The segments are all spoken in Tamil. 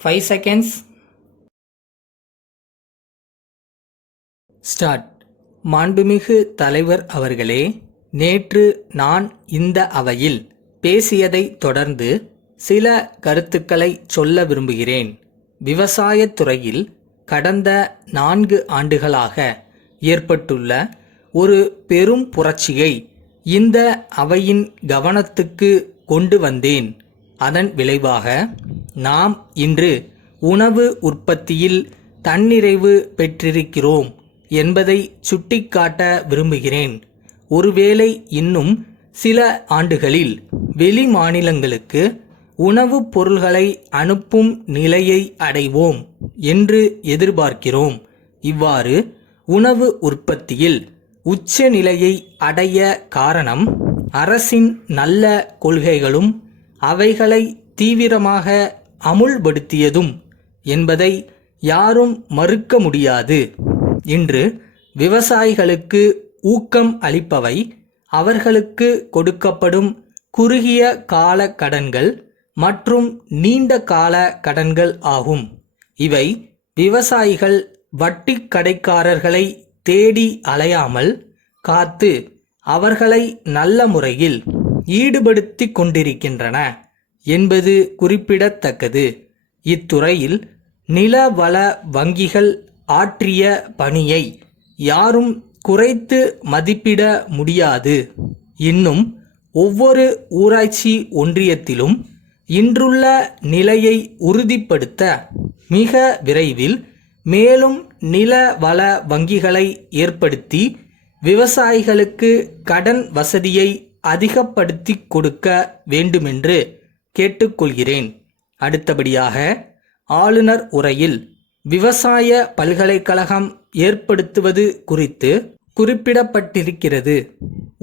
5 seconds. ஸ்டார்ட். மாண்புமிகு தலைவர் அவர்களே, நேற்று நான் இந்த அவையில் பேசியதை தொடர்ந்து சில கருத்துக்களை சொல்ல விரும்புகிறேன். விவசாயத் துறையில் கடந்த 4 ஆண்டுகளாக ஏற்பட்டுள்ள ஒரு பெரும் புரட்சியை இந்த அவையின் கவனத்துக்கு கொண்டு வந்தேன். அதன் விளைவாக நாம் இன்று உணவு உற்பத்தியில் தன்னிறைவு பெற்றிருக்கிறோம் என்பதை சுட்டிக்காட்ட விரும்புகிறேன். ஒருவேளை இன்னும் சில ஆண்டுகளில் வெளி மாநிலங்களுக்கு உணவுப் பொருள்களை அனுப்பும் நிலையை அடைவோம் என்று எதிர்பார்க்கிறோம். இவ்வாறு உணவு உற்பத்தியில் உச்ச நிலையை அடைய காரணம் அரசின் நல்ல கொள்கைகளும் அவைகளை தீவிரமாக அமுல்படுத்தியதும் என்பதை யாரும் மறுக்க முடியாது. இன்று விவசாயிகளுக்கு ஊக்கம் அளிப்பவை அவர்களுக்கு கொடுக்கப்படும் குறுகிய கால கடன்கள் மற்றும் நீண்ட கால கடன்கள் ஆகும். இவை விவசாயிகள் வட்டி கடைக்காரர்களை தேடி அலையாமல் காத்து அவர்களை நல்ல முறையில் ஈடுபடுத்தி கொண்டிருக்கின்றன என்பது குறிப்பிடத்தக்கது. இத்துறையில் நிலவள வங்கிகள் ஆற்றிய பணியை யாரும் குறைத்து மதிப்பிட முடியாது. இன்னும் ஒவ்வொரு ஊராட்சி ஒன்றியத்திலும் இன்றுள்ள நிலையை உறுதிப்படுத்த மிக விரைவில் மேலும் நிலவள வங்கிகளை ஏற்படுத்தி விவசாயிகளுக்கு கடன் வசதியை அதிகப்படுத்தி கொடுக்க வேண்டுமென்று கேட்டுக்கொள்கிறேன். அடுத்தபடியாக ஆளுநர் உரையில் விவசாய பல்கலைக்கழகம் ஏற்படுத்துவது குறித்து குறிப்பிடப்பட்டிருக்கிறது.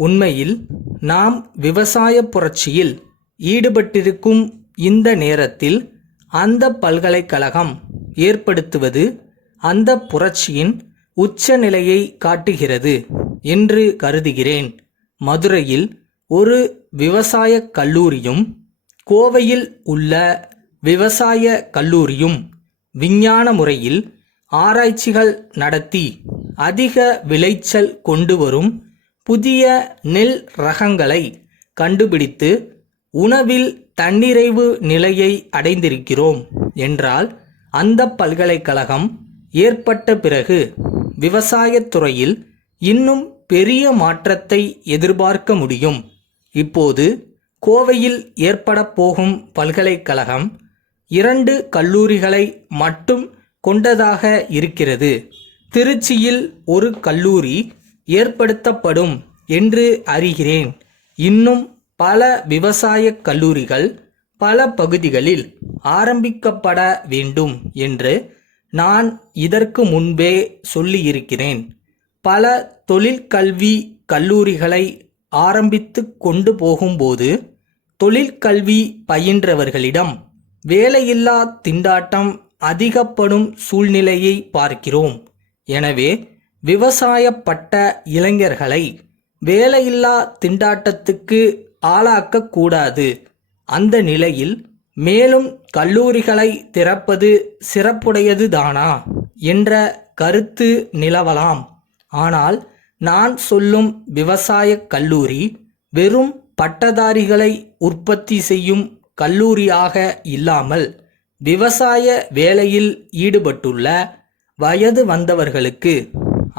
உண்மையில் நாம் விவசாய புரட்சியில் ஈடுபட்டிருக்கும் இந்த நேரத்தில் அந்த பல்கலைக்கழகம் ஏற்படுத்துவது அந்த புரட்சியின் உச்ச நிலையை காட்டுகிறது என்று கருதுகிறேன். மதுரையில் ஒரு விவசாய கல்லூரியும் கோவையில் உள்ள விவசாய கல்லூரியும் விஞ்ஞான முறையில் ஆராய்ச்சிகள் நடத்தி அதிக விளைச்சல் கொண்டு வரும் புதிய நெல் ரகங்களை கண்டுபிடித்து உணவில் தன்னிறைவு நிலையை அடைந்திருக்கிறோம் என்றால் அந்த பல்கலைக்கழகம் ஏற்பட்ட பிறகு விவசாயத் துறையில் இன்னும் பெரிய மாற்றத்தை எதிர்பார்க்க முடியும். இப்போது கோவையில் ஏற்பட போகும் பல்கலைக்கழகம் 2 கல்லூரிகளை மட்டும் கொண்டதாக இருக்கிறது. திருச்சியில் ஒரு கல்லூரி ஏற்படுத்தப்படும் என்று அறிகிறேன். இன்னும் பல விவசாய கல்லூரிகள் பல பகுதிகளில் ஆரம்பிக்கப்பட வேண்டும் என்று நான் இதற்கு முன்பே சொல்லியிருக்கிறேன். பல தொழிற்கல்வி கல்லூரிகளை ஆரம்பித்து கொண்டு போகும்போது தொழிற்கல்வி பயின்றவர்களிடம் வேலையில்லா திண்டாட்டம் அதிகப்படும் சூழ்நிலையை பார்க்கிறோம். எனவே விவசாயப்பட்ட இளைஞர்களை வேலையில்லா திண்டாட்டத்துக்கு ஆளாக்கக்கூடாது. அந்த நிலையில் மேலும் கல்லூரிகளை திறப்பது சிறப்புடையதுதானா என்ற கருத்து நிலவலாம். ஆனால் நான் சொல்லும் விவசாய கல்லூரி வெறும் பட்டதாரிகளை உற்பத்தி செய்யும் கல்லூரியாக இல்லாமல் விவசாய வேலையில் ஈடுபட்டுள்ள வயது வந்தவர்களுக்கு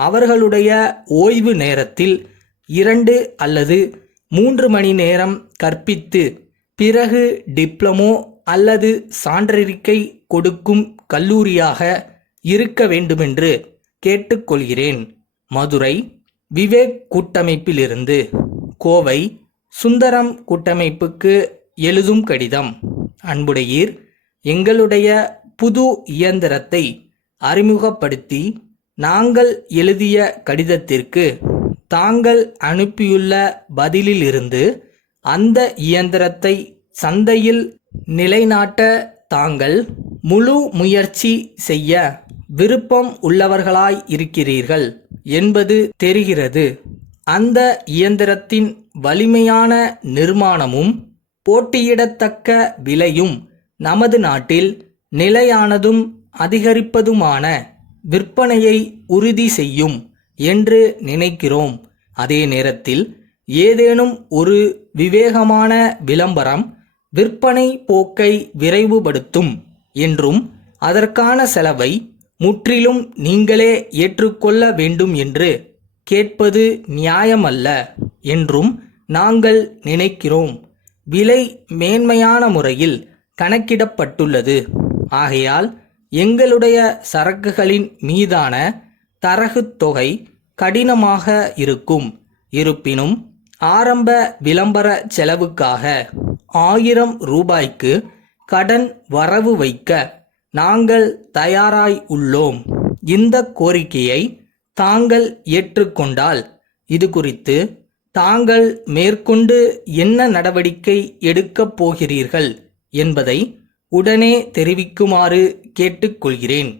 அவர்களுடைய ஓய்வு நேரத்தில் 2 அல்லது 3 மணி நேரம் கற்பித்து பிறகு டிப்ளமோ அல்லது சான்றறிக்கை கொடுக்கும் கல்லூரியாக இருக்க வேண்டுமென்று கேட்டுக்கொள்கிறேன். மதுரை விவேக் கூட்டமைப்பிலிருந்து. கோவை சுந்தரம் கூட்டமைப்புக்கு எழுதும் கடிதம். அன்புடையீர், எங்களுடைய புது இயந்திரத்தை அறிமுகப்படுத்தி நாங்கள் எழுதிய கடிதத்திற்கு தாங்கள் அனுப்பியுள்ள பதிலிலிருந்து அந்த இயந்திரத்தை சந்தையில் நிலைநாட்ட தாங்கள் முழு முயற்சி செய்ய விருப்பம் உள்ளவர்களாய் இருக்கிறீர்கள் என்பது தெரிகிறது. அந்த இயந்திரத்தின் வலிமையான நிர்மாணமும் போட்டியிடத்தக்க விலையும் நமது நாட்டில் நிலையானதும் அதிகரிப்பதுமான விற்பனையை உறுதி செய்யும் என்று நினைக்கிறோம். அதே நேரத்தில் ஏதேனும் ஒரு விவேகமான விளம்பரம் விற்பனை போக்கை விரைவுபடுத்தும் என்றும் அதற்கான செலவை முற்றிலும் நீங்களே ஏற்றுக்கொள்ள வேண்டும் என்று கேட்பது நியாயமல்ல என்றும் நாங்கள் நினைக்கிறோம். விலை மேன்மையான முறையில் கணக்கிடப்பட்டுள்ளது. ஆகையால் எங்களுடைய சரக்குகளின் மீதான தரகுத் தொகை கடினமாக இருக்கும். இருப்பினும் ஆரம்ப விளம்பர செலவுக்காக 1000 ரூபாய்க்கு கடன் வரவு வைக்க நாங்கள் தயாராய் உள்ளோம். இந்த கோரிக்கையை தாங்கள் ஏற்றுக்கொண்டால் இது குறித்து தாங்கள் மேற்கொண்டு என்ன நடவடிக்கை எடுக்கப் போகிறீர்கள் என்பதை உடனே தெரிவிக்குமாறு கேட்டுக்கொள்கிறேன்.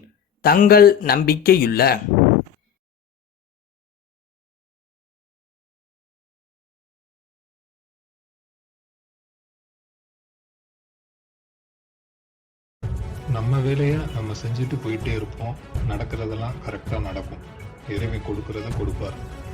தங்கள் நம்பிக்கையுள்ள நம்ம வேலையை நம்ம செஞ்சுட்டு போயிட்டே இருப்போம். நடக்கிறதெல்லாம் கரெக்டாக நடக்கும். இறைவன் கொடுக்கறத கொடுப்பார்.